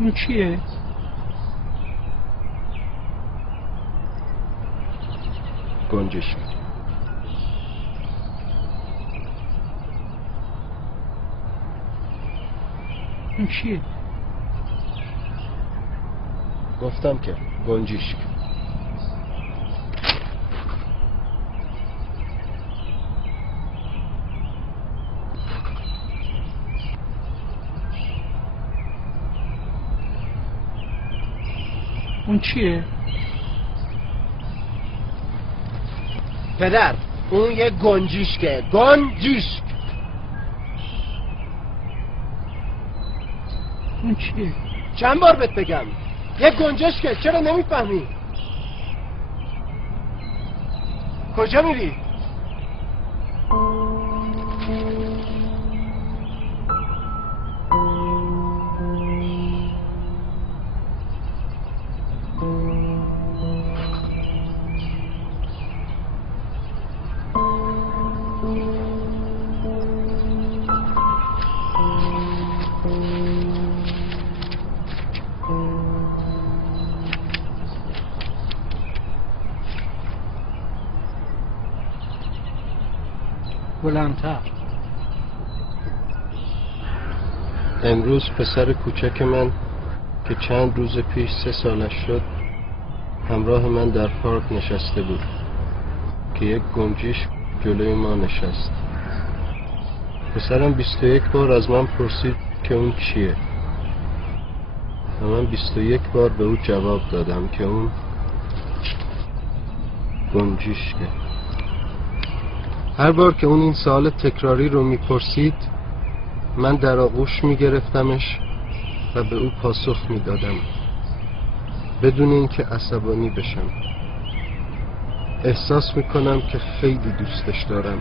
اون چیه؟ گنجشک. اون چیه؟ گفتم که گنجشک. اون چیه؟ پدر اون یه گنجشکه. گنجشک. اون چیه؟ چند بار بهت بگم یه گنجشکه، چرا نمیفهمی؟ کجا میری؟ بلندتر. امروز پسر کوچک من که چند روز پیش 3 سالش شد همراه من در پارک نشسته بود که یک گنجشک جلوی ما نشست. پسرم 21 بار از من پرسید که اون چیه و من 21 بار به او جواب دادم که اون گنجشکه. هر بار که اون این سوال تکراری رو میپرسید من در آغوش میگرفتمش و به او پاسخ میدادم بدون اینکه عصبانی بشم. احساس میکنم که خیلی دوستش دارم.